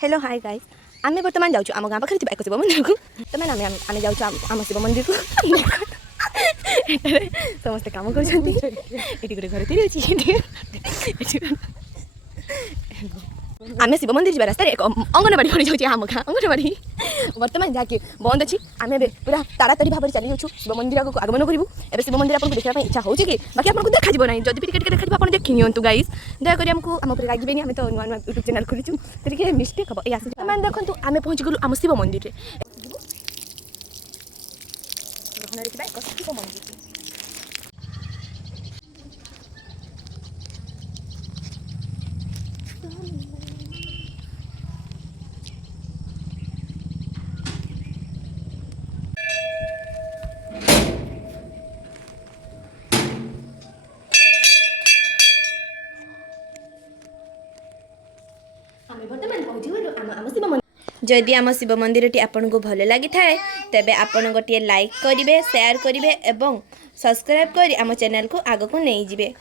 Hello hi guys आमे वर्तमान जाऊँ आम गाँव पाखे एक शिव मंदिर को तो मैंने आम जाऊँ आम शिव मंदिर को समस्ते कम कर गोटे घर तैयारी आम शिव मंदिर जा रास्तार एक अंगनवाड़ी पड़ जाऊँ आम गाँ अंगनवाड़ी बर्तमान जहाँकि बंद अच्छी आम पूरा ताड़ाताड़ी भाव में चली जाऊँ शिव मंदिर को आगमन करूँ एवं शिव मंदिर आपको देखा इच्छा हो कि बाकी आपको देखा ना जब भी टिके देखा आप देखी नियंतु गाइस दयाकोरी आमको आम उपर रागबेनी आम तो नुआ नुआ यूट्यूब चैनल खोलीचु तो मिस्टेक हम ये मैंने देखो आम पहुँची गलु आम शिव मंदिर शिव मंदिर जदि आम शिव मंदिर टी आपन को भल लगी थाए तेबे आपन गोटे लाइक करेंगे शेयर करेंगे और सब्सक्राइब कर आम चैनल को आग को नहीं जिवे।